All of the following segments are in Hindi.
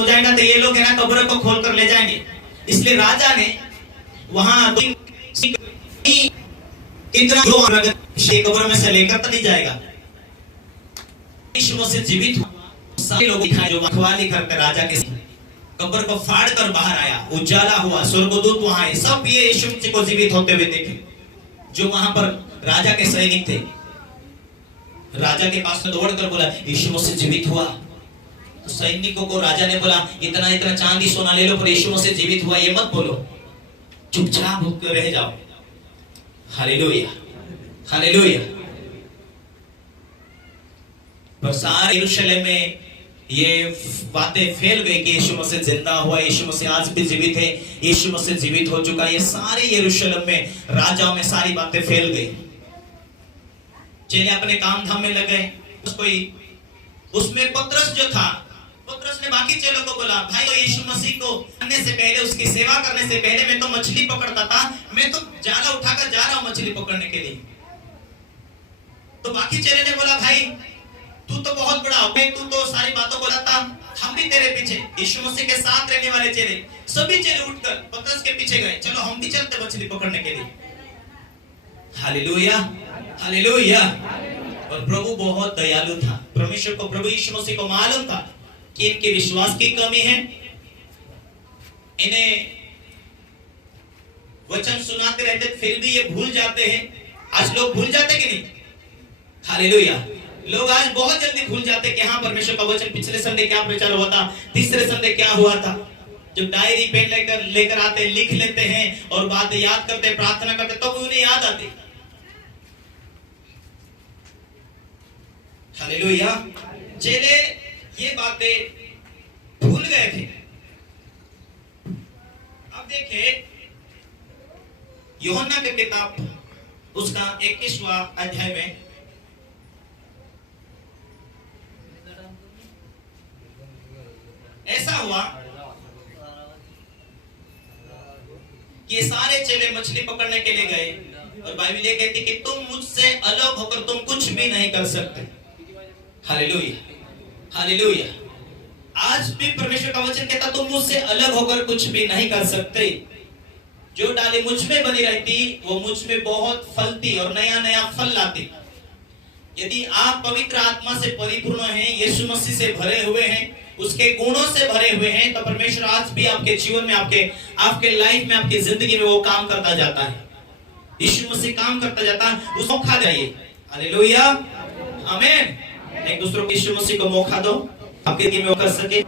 हो जाएगा तो ये लोग है ना कब्र को खोल कर ले जाएंगे। इसलिए राजा ने वहां कितना कब्र में से लेकर तो नहीं जाएगा। यीशु से जीवित हुआ, सारे लोग दिखाए जो रखवाली करते राजा के कब्र को फाड़ कर बाहर आया, उजाला हुआ, स्वर्गदूत वहां आए, सब ये यीशु को जीवित होते हुए देखे। जो वहां पर राजा के सैनिक थे, राजा के पास में दौड़ कर बोला यीशु मसीह जीवित हुआ। तो सैनिकों को राजा ने बोला इतना इतना चांदी सोना ले लो, पर यीशु मसीह जीवित हुआ ये मत बोलो, चुपचाप होकर रह जाओ। Hallelujah, hallelujah. पर सारे यरूशलेम में ये बातें फैल गई कि यीशु मसीह जिंदा हुआ, यीशु मसीह आज भी जीवित है, यीशु मसीह जीवित हो चुका। ये सारे यरूशलेम में, राजाओं में सारी बातें फैल गई। चेले अपने काम धाम में लगे। उसमें पतरस जो था, पतरस ने बाकी चेलों को बोला भाई तो यीशु मसीह को आने से पहले, उसकी सेवा करने से पहले मैं तो मछली पकड़ता था, मैं तो जाला उठाकर जा रहा हूं मछली पकड़ने के लिए। तो बाकी चेले ने बोला भाई तू तो बहुत बड़ा हो गया, तू तो सारी बातों को बताता, हम भी तेरे पीछे। यीशु मसीह के साथ रहने वाले चेले, सभी चेले उठकर पतरस के पीछे गए, चलो हम भी चलते मछली पकड़ने के लिए। Hallelujah, hallelujah. और प्रभु बहुत दयालु था। परमेश्वर को, प्रभु यीशु मसीह को मालूम था कि इनके विश्वास की कमी है, इन्हें वचन सुनाते रहते फिर भी ये भूल जाते हैं। आज लोग भूल जाते कि नहीं? हालेलुया। लोग आज बहुत जल्दी भूल जाते कि हाँ परमेश्वर का वचन पिछले संडे क्या प्रचार हुआ था, तीसरे संडे क्या हुआ था। जब डायरी पेन लेकर आते, लिख लेते हैं और बातें याद करते, प्रार्थना करते, तो उन्हें याद आती। हालेलुया। चेले ये बातें भूल गए थे। अब देखें यूहन्ना की किताब उसका 21वां अध्याय में ऐसा हुआ कि सारे चेले मछली पकड़ने के लिए गए और बाइबल ये कहती कि तुम मुझसे अलग होकर तुम कुछ भी नहीं कर सकते। Hallelujah, hallelujah. आज भी परमेश्वर का वचन कहता तुम मुझसे अलग होकर कुछ भी नहीं कर सकते। जो डाली मुझ में बनी रहती वो मुझ में बहुत फलती और नया नया फल लाती। यदि आप पवित्र आत्मा से परिपूर्ण हैं, यीशु मसीह से भरे हुए हैं, उसके गुणों से भरे हुए हैं, तो परमेश्वर आज भी आपके जीवन में, आपके लाइफ में, आपकी जिंदगी में वो काम करता जाता है। यीशु मसीह काम करता जाता है, उसको खा जाइए। हालेलुया, आमीन। एक दूसरे को यीशु मसीह को मौका दो, आपके जिंदगी में वो कर सके,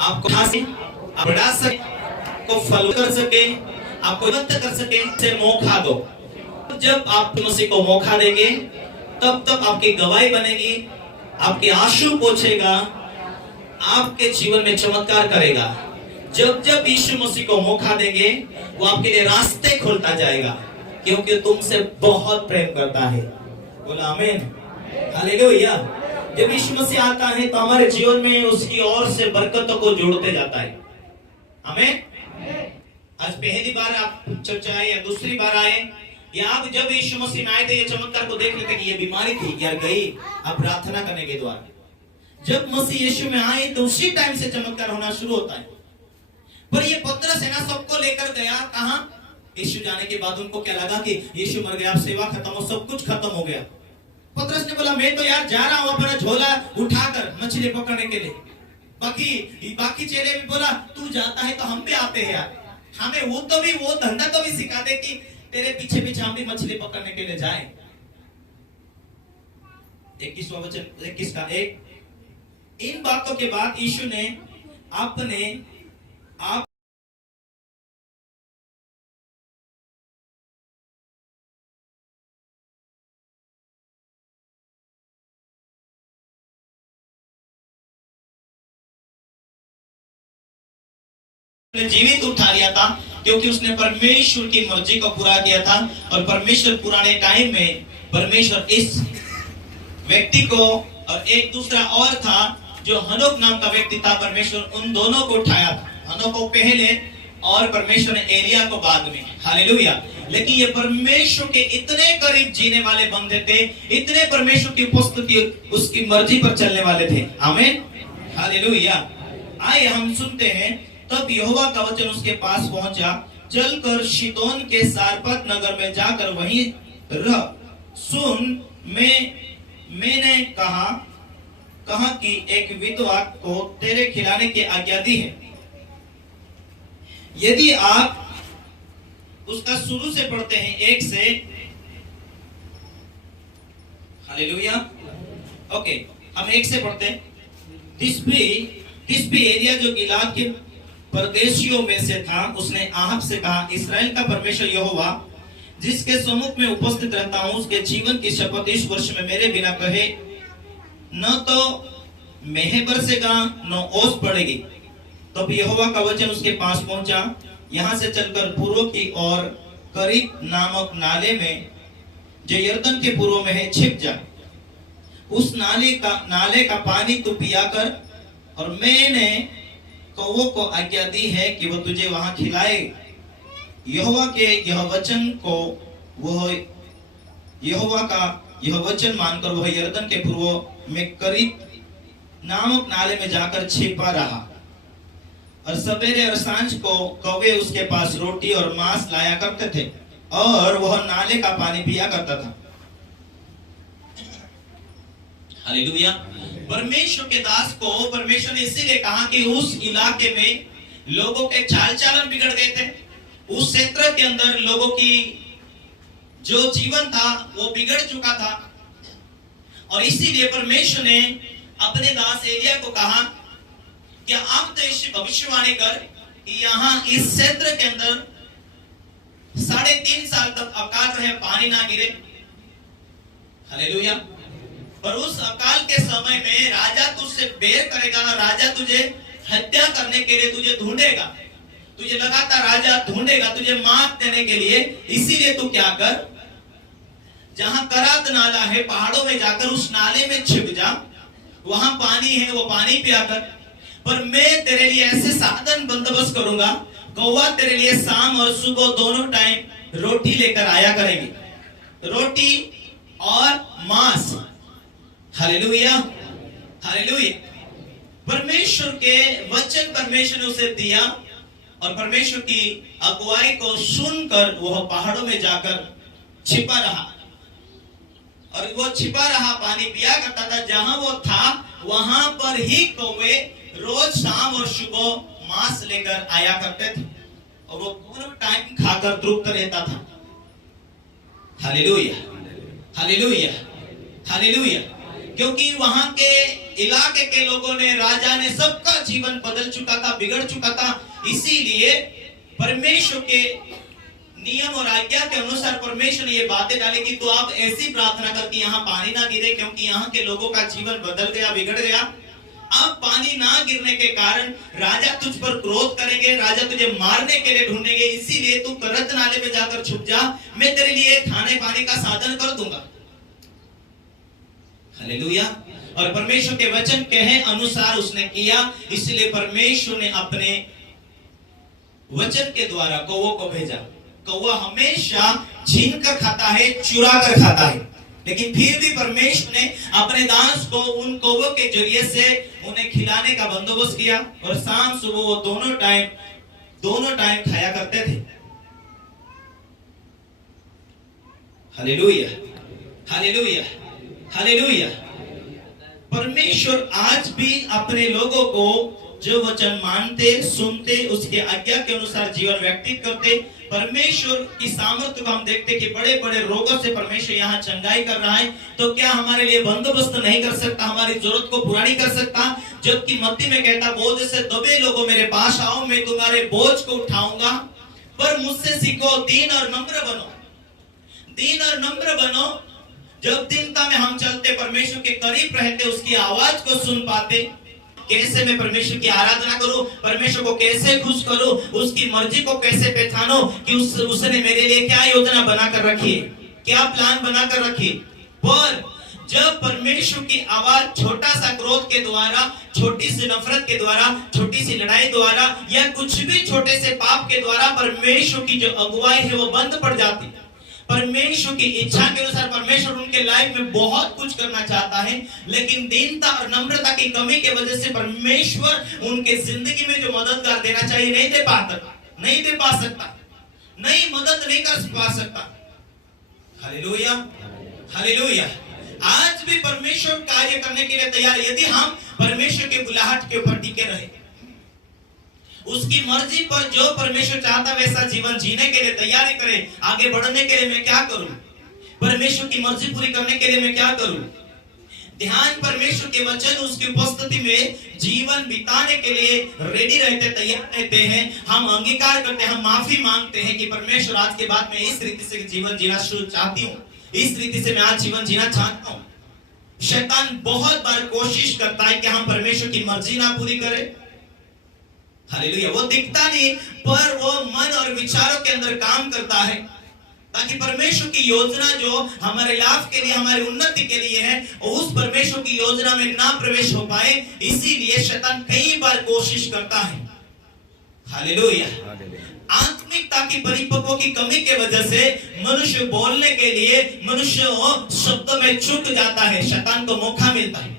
आपको खा सके, आप बढ़ा सके, आपको फल कर सके, आपको मदद कर सके, से मौका दो। जब आप मसीह को मौका देंगे तब तक आपकी गवाही बनेगी, आपके आंसू पोंछेगा, आपके जीवन में चमत्कार करेगा। जब जब यीशु मसीह को मौका देंगे वो आपके लिए रास्ते खोलता जाएगा, क्योंकि तुमसे बहुत प्रेम करता है। बोला आमीन, हालेलुया। जब यीशु मसीह आता है तो हमारे जीवन में उसकी ओर से बरकतों को जोड़ते जाता है। आमीन। आज पहली बार आप चर्च आए या दूसरी बार आए, या आप जब यीशु मसीह में आए थे ये चमत्कार को देख लेते कि ये बीमारी थी यार गई, आप प्रार्थना करने के द्वारा। जब मसीह यीशु में आए तो उसी टाइम से चमत्कार होना शुरू होता है। पर ये पतरस है ना सबको लेकर गया कहां? यीशु जाने के बाद उनको क्या लगा कि यीशु मर गया, सेवा खत्म हो, सब कुछ खत्म हो गया। पतरस ने बोला मैं तो यार जा रहा हूं अपना झोला उठाकर मछली पकड़ने के लिए। बाकी चेले भी बोला तू जाता है तो हम भी आते हैं यार, हमें वो धंधा तो भी सिखा दे कि तेरे पीछे पीछे हम भी मछली पकड़ने के लिए जाएं। 21वां वचन 21 का 1। इन बातों के बाद यीशु ने अपने आप जीवित उठा लिया था, क्योंकि उसने परमेश्वर की मर्जी को पूरा किया था। और परमेश्वर पुराने टाइम में परमेश्वर इस व्यक्ति को, और एक दूसरा और था जो हनोक नाम का व्यक्ति था, परमेश्वर उन दोनों को उठाया था, हनोक को पहले और परमेश्वर ने एलिया को बाद में। हालेलुया। लेकिन ये परमेश्वर के इतने करीब जीने वाले बंदे थे, इतने परमेश्वर की उपस्थिति, उसकी मर्जी पर चलने वाले थे। आमीन, हालेलुया। आइए हम सुनते हैं। तब यहोवा का वचन उसके पास पहुंचा, चलकर शिदोन के सारपत नगर में जाकर वहीं रह। सुन, मैंने कहा कि एक विधवा को तेरे खिलाने की आज्ञा दी है। यदि आप उसका शुरू से पढ़ते हैं 1 से, हालेलुया, ओके, हम 1 से पढ़ते हैं। दिस भी एरिया जो गिलाद के परदेशियों में से था, उसने आहब से कहा, इस्राएल का परमेश्वर यहोवा जिसके सम्मुख में उपस्थित रहता हूं, उसके जीवन की शपथ इस वर्ष में मेरे बिना कहे न तो मेह बरसेगा न ओस पड़ेगी। तब यहोवा का वचन उसके पास पहुंचा, यहां से चलकर पूर्व की ओर करीत नामक नाले में जो यरदन के पूर्व में है छिप जा। उस नाले का पानी तू पिया कर, और मैंने कौवों को आज्ञा दी है कि वह तुझे वहां खिलाए। यहोवा के यह वचन को यहोवा का यह वचन मानकर वह यरदन के पूर्व में करीत नामक नाले में जाकर छिपा रहा। और सवेरे और सांझ को कौवे उसके पास रोटी और मांस लाया करते थे, और वह नाले का पानी पिया करता था। हालेलुया। परमेश्वर के दास को परमेश्वर ने इसीलिए कहा कि उस इलाके में लोगों के चाल चलन बिगड़ गए थे। उस क्षेत्र के अंदर लोगों की जो जीवन था वो बिगड़ चुका था, और इसीलिए परमेश्वर ने अपने दास एलिया को कहा कि आप तो इस भविष्यवाणी कर कि यहाँ इस क्षेत्र के अंदर 3.5 साल तक अकाल रहे, पानी ना गिरे। हालेलुया। पर उस अकाल के समय में राजा तुझसे बैर करेगा, राजा तुझे हत्या करने के लिए तुझे ढूंढेगा, तुझे लगातार राजा ढूंढेगा तुझे मात देने के लिए। इसीलिए तू क्या कर, जहां करात नाला है पहाड़ों में जाकर उस नाले में छिप जा, वहां पानी है वो पानी पिया कर। पर मैं तेरे लिए ऐसे साधन बंदोबस्त करूंगा, कौवा तेरे लिए शाम और सुबह दोनों टाइम रोटी लेकर आया करेंगे, रोटी और मांस। Hallelujah, hallelujah. परमेश्वर के वचन परमेश्वर ने उसे दिया, और परमेश्वर की अगुवाई को सुनकर वह पहाड़ों में जाकर छिपा रहा, और वो छिपा रहा, पानी पिया करता था। जहां वो था वहां पर ही कौवे रोज शाम और सुबह मांस लेकर आया करते थे, और वो दोनों टाइम खाकर तृप्त रहता था। Hallelujah, hallelujah, hallelujah. क्योंकि वहां के इलाके के लोगों ने, राजा ने, सबका जीवन बदल चुका था, बिगड़ चुका था। इसीलिए परमेश्वर के नियम और आज्ञा के अनुसार परमेश्वर ने ये बातें डाली कि तो आप ऐसी प्रार्थना कर कि यहाँ पानी ना गिरे, क्योंकि यहाँ के लोगों का जीवन बदल गया, बिगड़ गया। अब पानी ना गिरने के कारण राजा तुझ पर क्रोध करेंगे, राजा तुझे मारने के लिए ढूंढेंगे। इसीलिए तू करत नाले में जाकर छुप जा, मैं तेरे लिए खाने पानी का साधन कर दूंगा। हालेलुया। और परमेश्वर के वचन कहे अनुसार उसने किया। इसलिए परमेश्वर ने अपने वचन के द्वारा कौवों को भेजा। कौवा हमेशा छीन कर खाता है, चुरा कर खाता है, लेकिन फिर भी परमेश्वर ने अपने दास को उन कौवों के जरिए से उन्हें खिलाने का बंदोबस्त किया, और शाम सुबह वो दोनों टाइम खाया करते थे। Hallelujah, hallelujah, hallelujah. परमेश्वर आज भी अपने लोगों को जो वचन मानते, सुनते, उसके आज्ञा के अनुसार जीवन व्यतीत करते, परमेश्वर की सामर्थ्य को हम देखते कि बड़े बड़े रोगों से परमेश्वर यहाँ चंगाई कर रहा है। तो क्या हमारे लिए बंदोबस्त नहीं कर सकता, हमारी जरूरत को पूरा नहीं कर सकता? जबकि मत्ती में कहता, बोझ से दबे लोगों मेरे पास आओ, मैं तुम्हारे बोझ को उठाऊंगा। पर मुझसे सीखो, दीन और नम्र बनो, दीन और नम्र बनो। जब दीनता में हम चलते, परमेश्वर के करीब रहते, उसकी आवाज को सुन पाते, कैसे मैं परमेश्वर की आराधना करूं, परमेश्वर को कैसे खुश करूं, उसकी मर्जी को कैसे पहचानूं कि उसने मेरे लिए क्या योजना बनाकर रखी है, क्या प्लान बनाकर रखी। पर जब परमेश्वर की आवाज छोटा सा क्रोध के द्वारा, छोटी सी नफरत के द्वारा, छोटी सी लड़ाई द्वारा, या कुछ भी छोटे से पाप के द्वारा परमेश्वर की जो अगुवाई है वो बंद पड़ जाती, परमेश्वर की इच्छा के अनुसार परमेश्वर उनके लाइफ में बहुत कुछ करना चाहता है, लेकिन दीनता और नम्रता की कमी की वजह से परमेश्वर उनके जिंदगी में जो मददगार देना चाहिए नहीं दे पा सकता, नहीं मदद नहीं कर पा सकता। Hallelujah, hallelujah. आज भी परमेश्वर कार्य करने के लिए तैयार है यदि हम परमेश्वर के बुलाहट के ऊपर टिके रहे, उसकी मर्जी पर जो परमेश्वर चाहता वैसा जीवन जीने के लिए तैयारी करें। आगे बढ़ने के लिए मैं क्या करूं, परमेश्वर की मर्जी पूरी करने के लिए मैं क्या करूं, ध्यान परमेश्वर के वचन उसकी उपस्थिति में जीवन बिताने के लिए रेडी रहते, तैयार रहते हैं। हम अंगीकार करते हैं, हम माफी मांगते हैं कि परमेश्वर आज के बाद मैं इस रीति से जीवन जीना शुरू चाहती हूँ, इस रीति से मैं आज जीवन जीना चाहता हूँ। शैतान बहुत बार कोशिश करता है कि हम परमेश्वर की मर्जी ना पूरी करें। हालेलुया। वो दिखता नहीं पर वो मन और विचारों के अंदर काम करता है ताकि परमेश्वर की योजना जो हमारे लाभ के लिए, हमारी उन्नति के लिए है, उस परमेश्वर की योजना में ना प्रवेश हो पाए। इसीलिए शैतान कई बार कोशिश करता है। हालेलुया। आत्मिकता की परिपक्व की कमी के वजह से मनुष्य बोलने के लिए, मनुष्य शब्दों में चूक जाता है, शैतान को मौका मिलता है।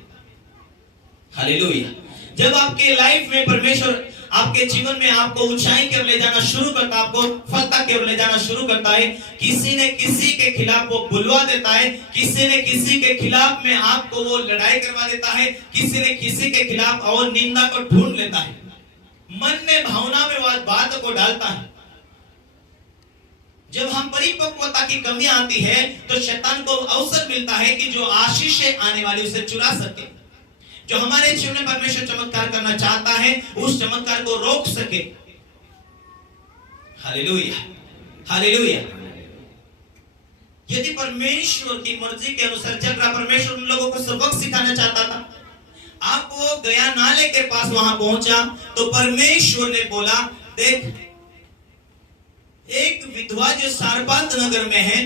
हालेलुया। जब आपके लाइफ में परमेश्वर आपके जीवन में आपको ऊंचाई की ओर ले जाना शुरू करता है, आपको सफलता की ओर ले जाना शुरू करता है, किसी ने किसी के खिलाफ वो बुलवा देता है, किसी ने किसी के खिलाफ में आपको वो लड़ाई करवा देता है, किसी ने किसी के खिलाफ और निंदा को ढूंढ लेता है, मन में भावना में वो बात को डालता है। जब हम परिपक्वता की कमी आती है तो शैतान को अवसर मिलता है कि जो आशीषें आने वाली उसे चुरा सके, जो हमारे जीवन में परमेश्वर चमत्कार करना चाहता है उस चमत्कार को रोक सके। Hallelujah, hallelujah. यदि परमेश्वर की मर्जी के अनुसार चल रहा, परमेश्वर उन लोगों को सबक सिखाना चाहता था। आप वो गया नाले के पास वहां पहुंचा तो परमेश्वर ने बोला, देख एक विधवा जो सारपात नगर में है,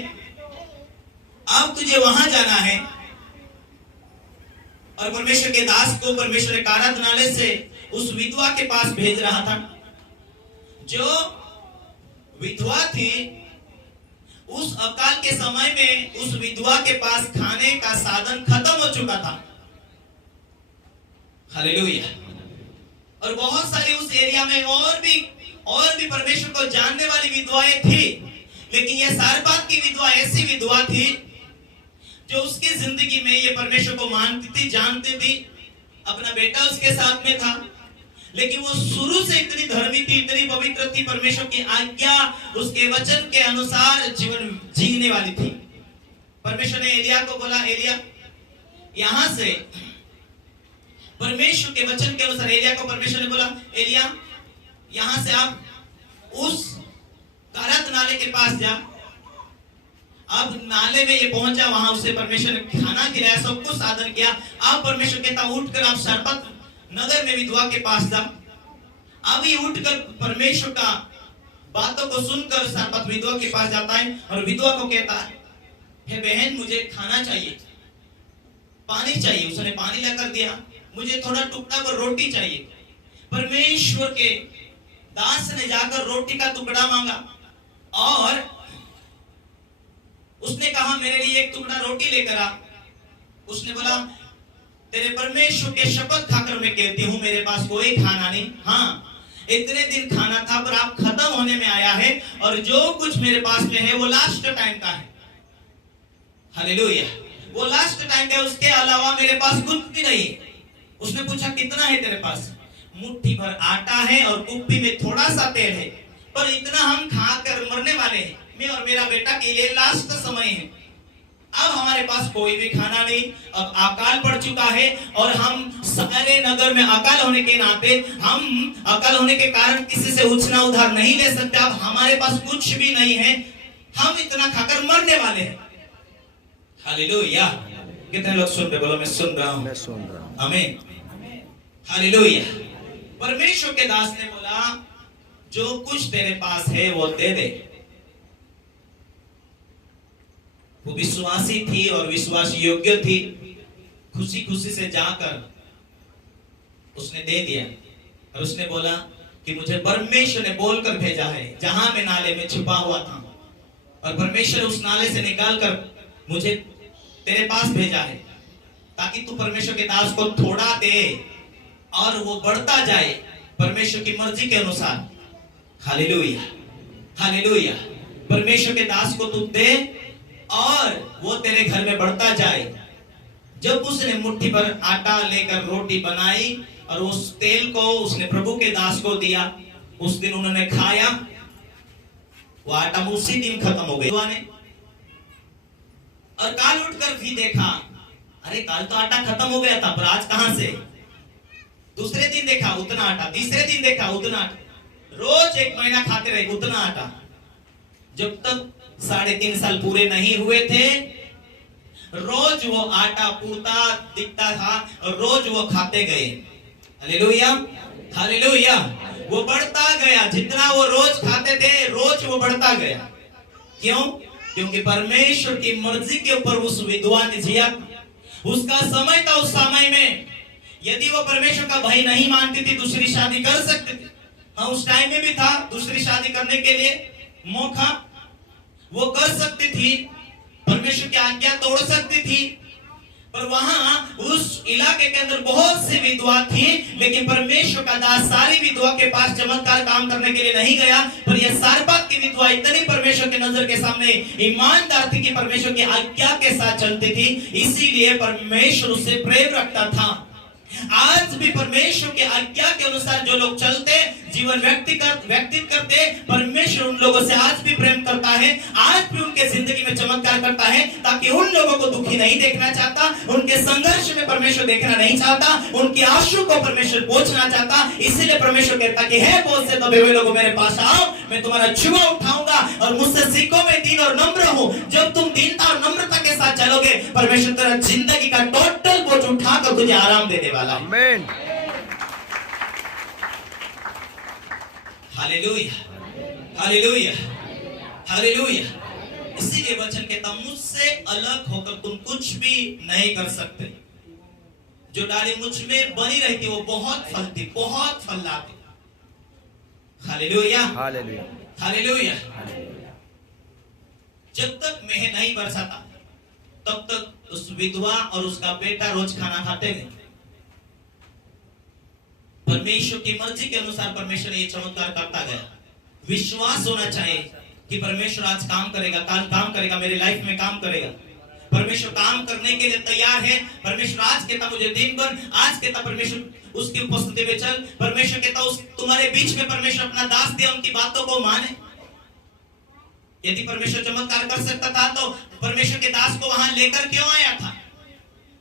अब तुझे वहां जाना है। और परमेश्वर के दास को परमेश्वर एक आराधनालय से उस विधवा के पास भेज रहा था। जो विधवा थी, उस अकाल के समय में उस विधवा के पास खाने का साधन खत्म हो चुका था। हालेलुया। और बहुत सारी उस एरिया में और भी परमेश्वर को जानने वाली विधवाएं थी, लेकिन यह सारपात की विधवा ऐसी विधवा थी जो उसकी जिंदगी में ये परमेश्वर को मानती थी, जानती थी, अपना बेटा उसके साथ में था, लेकिन वो शुरू से इतनी धर्मी थी, इतनी पवित्र थी, परमेश्वर की आज्ञा उसके वचन के अनुसार जीवन जीने वाली थी। परमेश्वर ने एलिया को बोला, एलिया यहां से, परमेश्वर के वचन के अनुसार एलिया को परमेश्वर ने बोला, एलिया यहां से आप उस कारत नाले के पास जा। अब नाले में ये पहुंचा, वहां उसे परमेश्वर ने खाना खिलाया, सब कुछ साधन किया। अब परमेश्वर कहता उठकर आप सारपात नगर में विधवा के पास जा। अभी उठकर परमेश्वर का बातों को सुनकर सारपात विधवा के पास जाता है और विधवा को कहता है, हे बहन मुझे खाना चाहिए, पानी चाहिए। उसने पानी लेकर दिया, मुझे थोड़ा टुकड़ा पर रोटी चाहिए। परमेश्वर के दास ने जाकर रोटी का टुकड़ा मांगा और उसने कहा मेरे लिए एक टुकड़ा रोटी लेकर आ। उसने बोला, तेरे परमेश्वर के शपथ खाकर मैं कहती हूँ मेरे पास कोई खाना नहीं, हाँ इतने दिन खाना था पर आप खत्म होने में आया है और जो कुछ मेरे पास में है वो लास्ट टाइम का है। हालेलुया। वो लास्ट टाइम का, उसके अलावा मेरे पास कुछ भी नहीं। उसने पूछा कितना है तेरे पास? मुट्ठी भर आटा है और कुप्पी में थोड़ा सा तेल है, पर इतना हम खाकर मरने वाले हैं, मैं और मेरा बेटा के लिए लास्ट समय है। अब हमारे पास कोई भी खाना नहीं, अब अकाल पड़ चुका है और हम सारे नगर में अकाल होने के नाते, हम अकाल होने के कारण किसी से उछना उधार नहीं ले सकते। अब हमारे पास कुछ भी नहीं है, हम इतना खाकर मरने वाले हैं। हालेलुया। कितने लोग सुन रहे? बोलो मैं सुन रहा हूँ, मैं सुन रहा हूँ। आमीन। हालेलुया। परमेश्वर के दास ने बोला, जो कुछ तेरे पास है वो दे दे। वो विश्वासी थी और विश्वास योग्य थी। खुशी खुशी से जाकर उसने दे दिया और उसने बोला कि मुझे परमेश्वर ने बोलकर भेजा है, जहां मैं नाले में छुपा हुआ था और परमेश्वर उस नाले से निकाल कर मुझे तेरे पास भेजा है ताकि तू परमेश्वर के दास को थोड़ा दे और वो बढ़ता जाए परमेश्वर की मर्जी के अनुसार। Hallelujah, hallelujah. परमेश्वर के दास को तू दे और वो तेरे घर में बढ़ता जाए। जब उसने मुट्ठी भर आटा लेकर रोटी बनाई और उस तेल को उसने प्रभु के दास को दिया, उस दिन उन्होंने खाया, वो आटा उसी दिन खत्म हो गया। और काल उठकर भी देखा, अरे काल तो आटा खत्म हो गया था, पर आज कहां से? दूसरे दिन देखा उतना आटा, तीसरे दिन देखा उतना आटा, रोज 1 महीना खाते रहे उतना आटा। जब तक 3.5 साल पूरे नहीं हुए थे, रोज वो आटा पूरता दिखता था और रोज वो खाते गए। Hallelujah, hallelujah. वो बढ़ता गया, जितना वो रोज खाते थे रोज वो बढ़ता गया। क्यों? क्योंकि परमेश्वर की मर्जी के ऊपर उस विधवा ने जिया। उसका समय था, उस समय में यदि वो परमेश्वर का भय नहीं मानती थी दूसरी शादी कर सकती थी। हाँ, उस टाइम में भी था दूसरी शादी करने के लिए मौका, वो कर सकती थी, परमेश्वर की आज्ञा तोड़ सकती थी। पर वहां उस इलाके के अंदर बहुत सी विधवा थी, लेकिन परमेश्वर का दास सारी विधवा के पास चमत्कार काम करने के लिए नहीं गया। पर यह सारपात की विधवा इतनी परमेश्वर के नजर के सामने ईमानदार थी कि परमेश्वर की आज्ञा के साथ चलती थी, इसीलिए परमेश्वर उससे प्रेम रखता था। आज भी परमेश्वर की आज्ञा के अनुसार जो लोग चलते, जीवन व्यक्तित करते, परमेश्वर उन लोगों से आज भी प्रेम करता है, आज भी उनके जिंदगी में चमत्कार करता है, ताकि उन लोगों को दुखी नहीं देखना चाहता, उनके संघर्ष में परमेश्वर देखना नहीं चाहता, उनकी आंसू को परमेश्वर पोंछना चाहता। इसीलिए परमेश्वर कहता कि हे बोझ से दबे हुए लोगों मेरे पास आओ, मैं तुम्हारा जुआ उठाऊंगा और मुझसे सीखो, मैं दीन और नम्र हूं। जब तुम दीनता और नम्रता के साथ चलोगे, परमेश्वर तेरा जिंदगी का टोटल बोझ उठाकर तुझे आराम देने वाला है। आमीन। Hallelujah, hallelujah, hallelujah. इसीलिए वचन कहता मुझसे अलग होकर तुम कुछ भी नहीं कर सकते। जो डाली मुझ में बनी रहती वो बहुत फलती, बहुत फल लाती। Hallelujah, hallelujah, hallelujah. जब तक मेह नहीं बरसाता तब तक उस विधवा और उसका बेटा रोज खाना खाते नहीं। परमेश्वर की मर्जी के अनुसार परमेश्वर ये चमत्कार करता गया। विश्वास होना चाहिए कि परमेश्वर आज काम करेगा, कल काम करेगा, मेरी लाइफ में काम करेगा। परमेश्वर काम करने के लिए तैयार है। परमेश्वर आज कहता मुझे दिन भर, आज कहता परमेश्वर उसकी उपस्थिति में चल। परमेश्वर कहता उस तुम्हारे बीच में परमेश्वर अपना दास दिया, उनकी बातों को माने। यदि परमेश्वर चमत्कार कर सकता था तो परमेश्वर के दास को वहां लेकर क्यों आया था?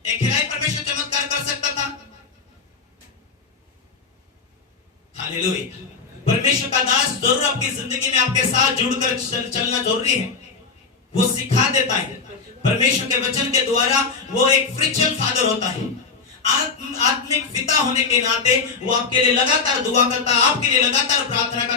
एक ही परमेश्वर चमत्कार कर सकता था। हालेलुया। परमेश्वर का दास जरूर आपकी जिंदगी में आपके साथ जुड़कर चलना जरूरी है। वो सिखा देता है। परमेश्वर के वचन के द्वारा वो एक स्पिरिचुअल फादर होता है। आत्मिक पिता होने के नाते वो आपके लिए लगातार दुआ करता है, आपके लिए लगातार प्रार्थना करता है।